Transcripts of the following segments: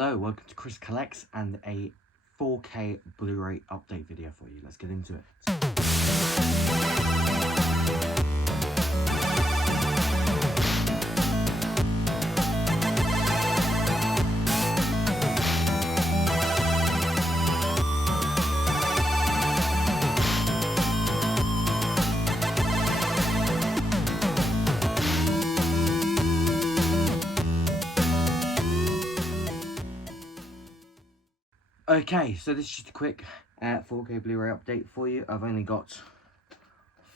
Hello, welcome to Chris Collects and a 4K Blu-ray update video for you. Let's get into it. Okay, so this is just a quick 4K Blu-ray update for you. I've only got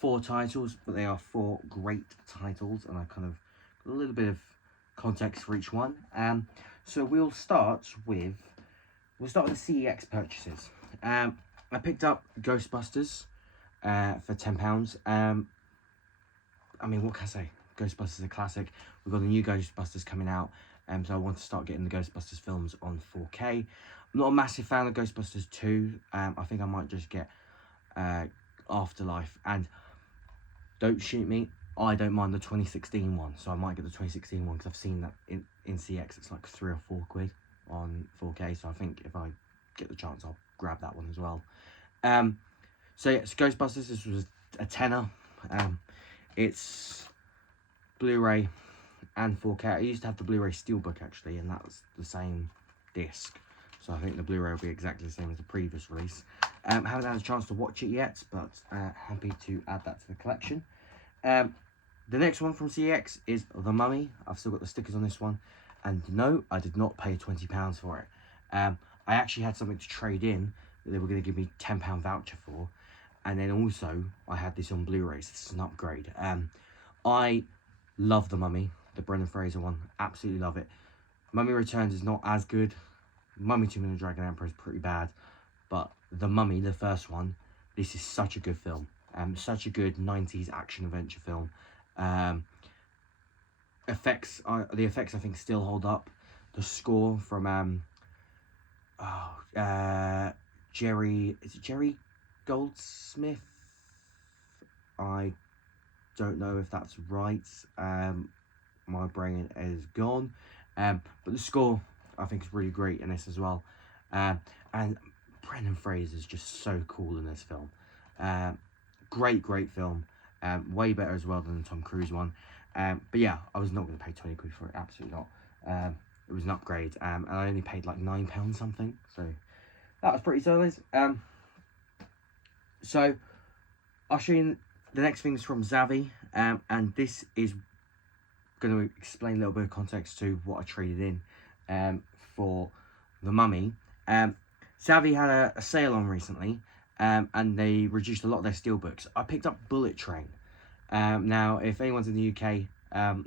4 titles, but they are 4 great titles, and I kind of got a little bit of context for each one. So we'll start with the CEX purchases. I picked up Ghostbusters for £10. I mean, what can I say? Ghostbusters is a classic. We've got the new Ghostbusters coming out, so I want to start getting the Ghostbusters films on 4K. I'm not a massive fan of Ghostbusters 2. I think I might just get Afterlife. And don't shoot me, I don't mind the 2016 one. So I might get the 2016 one because I've seen that in CX. It's like 3 or 4 quid on 4K. So I think if I get the chance, I'll grab that one as well. So yeah, it's Ghostbusters. This was a tenner. It's Blu-ray and 4K. I used to have the Blu-ray Steelbook actually, and that was the same disc. So I think the Blu-ray will be exactly the same as the previous release. Haven't had a chance to watch it yet, but happy to add that to the collection. The next one from CX is The Mummy. I've still got the stickers on this one. And no, I did not pay £20 for it. I actually had something to trade in that they were going to give me a £10 voucher for. And then also, I had this on Blu-ray, so this is an upgrade. I love The Mummy, the Brendan Fraser one. Absolutely love it. Mummy Returns is not as good. Mummy 2 and the Dragon Emperor is pretty bad, but The Mummy, the first one, this is such a good film. Such a good 90s action adventure film. The effects I think still hold up. The score from Jerry Goldsmith? I don't know if that's right. My brain is gone. But the score I think is really great in this as well. And Brendan Fraser is just so cool in this film. Great film. Way better as well than the Tom Cruise one. But yeah, I was not going to pay 20 quid for it. Absolutely not. It was an upgrade. And I only paid like £9 something. So that was pretty solid. So I'll show you the next things from Zavvi. And this is going to explain a little bit of context to what I traded in for The Mummy. Zavvi had a sale on recently, and they reduced a lot of their steelbooks. I picked up Bullet Train. Now, if anyone's in the UK,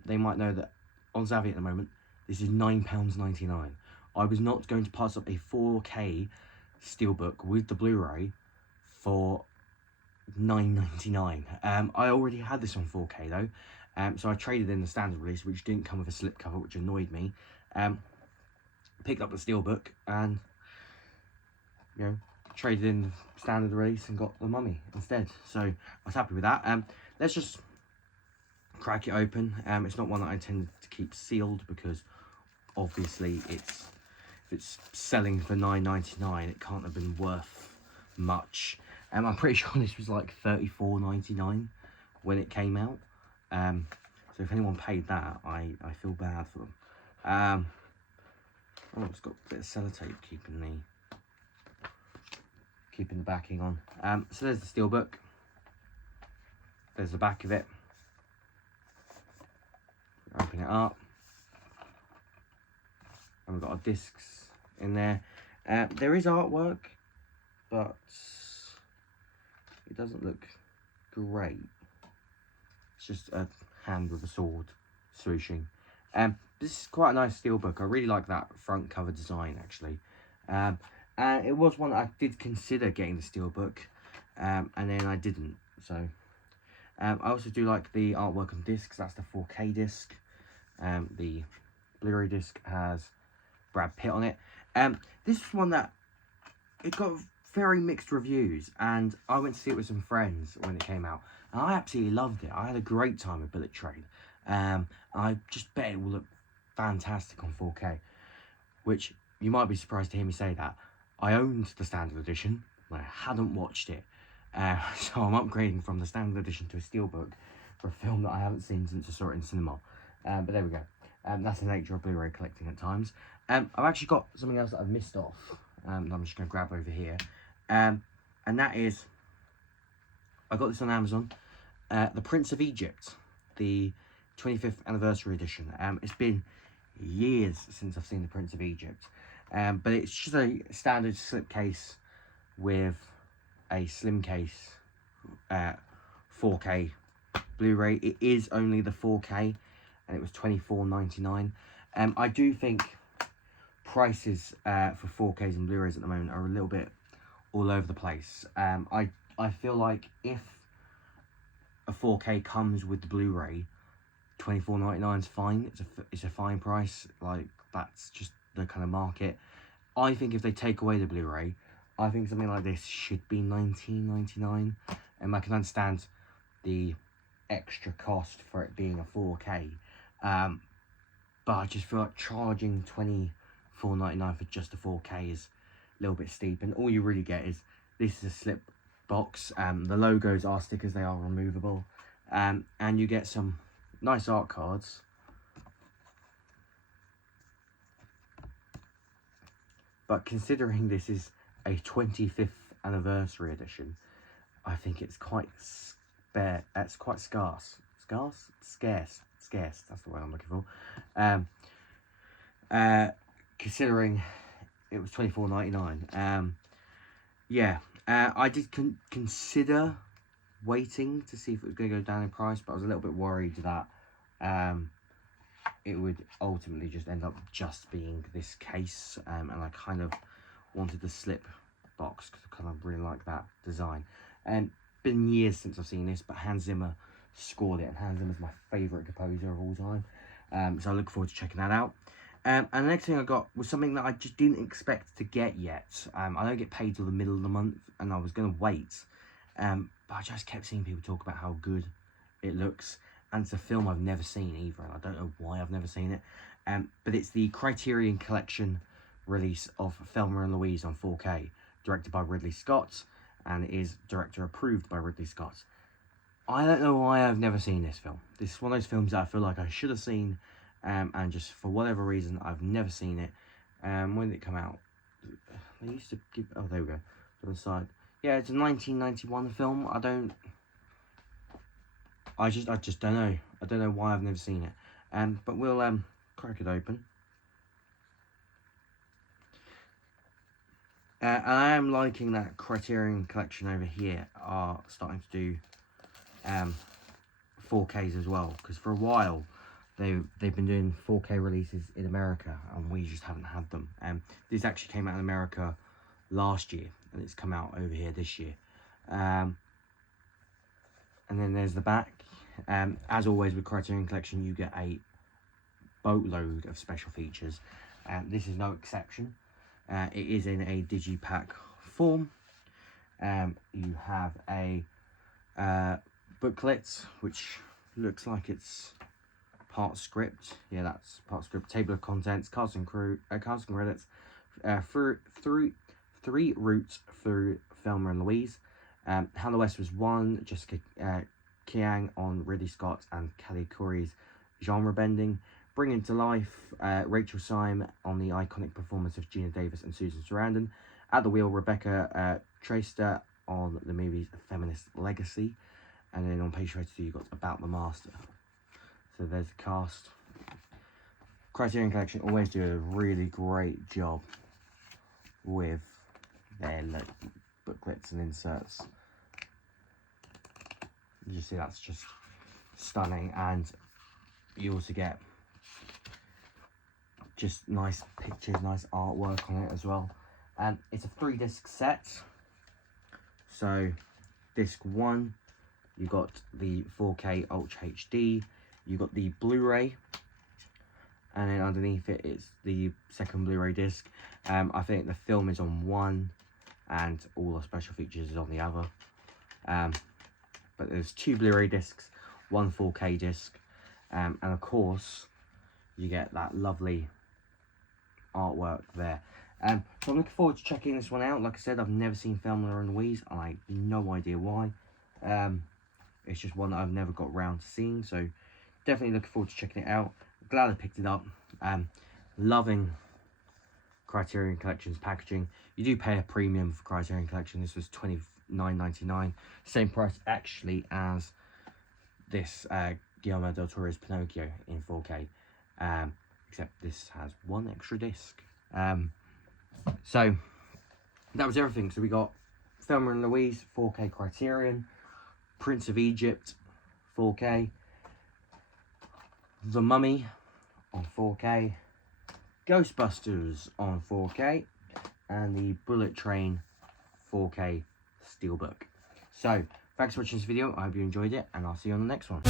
they might know that on Zavvi at the moment, this is £9.99. I was not going to pass up a 4K steelbook with the Blu-ray for £9.99. I already had this on 4K though. So I traded in the standard release, which didn't come with a slipcover, which annoyed me. Picked up the steelbook and, you know, traded in the standard release and got The Mummy instead. So I was happy with that. Let's just crack it open. It's not one that I intended to keep sealed because obviously if it's selling for £9.99, it can't have been worth much. I'm pretty sure this was like $34.99 when it came out. So if anyone paid that, I feel bad for them. Oh, it's got a bit of sellotape keeping the backing on. So there's the steelbook. There's the back of it. Open it up. And we've got our discs in there. There is artwork, but it doesn't look great. It's just a hand with a sword swooshing. This is quite a nice steelbook. I really like that front cover design actually. And it was one that I did consider getting the steelbook, and then I didn't. So I also do like the artwork on discs. That's the 4K disc. The Blu-ray disc has Brad Pitt on it. This was one that it got very mixed reviews, and I went to see it with some friends when it came out, and I absolutely loved it. I had a great time with Bullet Train. I just bet it will look fantastic on 4K, which you might be surprised to hear me say that. I owned the standard edition, but I hadn't watched it. So I'm upgrading from the standard edition to a steelbook for a film that I haven't seen since I saw it in cinema. But there we go. That's the nature of Blu-ray collecting at times. I've actually got something else that I've missed off. That I'm just going to grab over here. And that is, I got this on Amazon. The Prince of Egypt, the 25th anniversary edition. It's been years since I've seen the Prince of Egypt. But it's just a standard slipcase with a slim case 4K Blu-ray. It is only the 4K, and it was $24.99. I do think prices for 4Ks and Blu-rays at the moment are a little bit all over the place. I feel like if a 4K comes with the Blu-ray, $24.99 is fine. It's a fine price. Like, that's just the kind of market. I think if they take away the Blu-ray, I think something like this should be $19.99. I can understand the extra cost for it being a 4K. But I just feel like charging $24.99 for just a 4K is a little bit steep. And all you really get is, this is a slip box. The logos are stickers, they are removable. And you get some nice art cards. But considering this is a 25th anniversary edition, I think it's quite spare. It's quite scarce. Scarce. That's the word I'm looking for. Considering it was $24.99. Yeah. I did consider waiting to see if it was going to go down in price, but I was a little bit worried that it would ultimately just end up just being this case, and I kind of wanted the slip box because I kind of really like that design. Been years since I've seen this, but Hans Zimmer scored it, and Hans Zimmer's my favourite composer of all time, so I look forward to checking that out. And the next thing I got was something that I just didn't expect to get yet. I don't get paid till the middle of the month, and I was going to wait, but I just kept seeing people talk about how good it looks. And it's a film I've never seen either, and I don't know why I've never seen it. But it's the Criterion Collection release of Thelma and Louise on 4K, directed by Ridley Scott, and it is director approved by Ridley Scott. I don't know why I've never seen this film. This is one of those films that I feel like I should have seen, and just for whatever reason, I've never seen it. When did it come out? They used to give... Oh, there we go. On the side. Yeah, it's a 1991 film. I just don't know. I don't know why I've never seen it. But we'll crack it open. And I am liking that Criterion Collection over here are starting to do 4Ks as well, because for a while they've been doing 4K releases in America, and we just haven't had them. This actually came out in America last year, and it's come out over here this year. And then there's the back. As always with Criterion Collection, you get a boatload of special features. This is no exception. It is in a digipack form. You have a booklet, which looks like it's part script. Yeah, that's part script. Table of contents, cast and credits, three routes through Thelma and Louise. How the West Was Won, Jessica Kiang on Ridley Scott and Kelly Curry's genre bending. Bringing to Life, Rachel Syme on the iconic performance of Gina Davis and Susan Sarandon. At the Wheel, Rebecca Traister on the movie's feminist legacy. And then on page 32, you've got About the Master. So there's the cast. Criterion Collection always do a really great job with their booklets and inserts. You see, that's just stunning, and you also get just nice pictures, nice artwork on it as well. And it's a 3-disc set. So disc 1, you got the 4K Ultra HD, you got the Blu-ray, and then underneath it, it's the second Blu-ray disc. I think the film is on one, and all the special features is on the other. But there's 2 Blu-ray discs, 1 4K disc, and of course, you get that lovely artwork there. So I'm looking forward to checking this one out. Like I said, I've never seen Thelma and Louise. I have no idea why. It's just one that I've never got around to seeing, so definitely looking forward to checking it out. Glad I picked it up. Loving Criterion Collection's packaging. You do pay a premium for Criterion Collection. This was $29.99, same price actually as this Guillermo del Toro's Pinocchio in 4K, except this has one extra disc. So that was everything. So we got Thelma and Louise 4K Criterion, Prince of Egypt 4K, The Mummy on 4K, Ghostbusters on 4K, and the Bullet Train 4K Steelbook. So thanks for watching this video. I hope you enjoyed it, and I'll see you on the next one.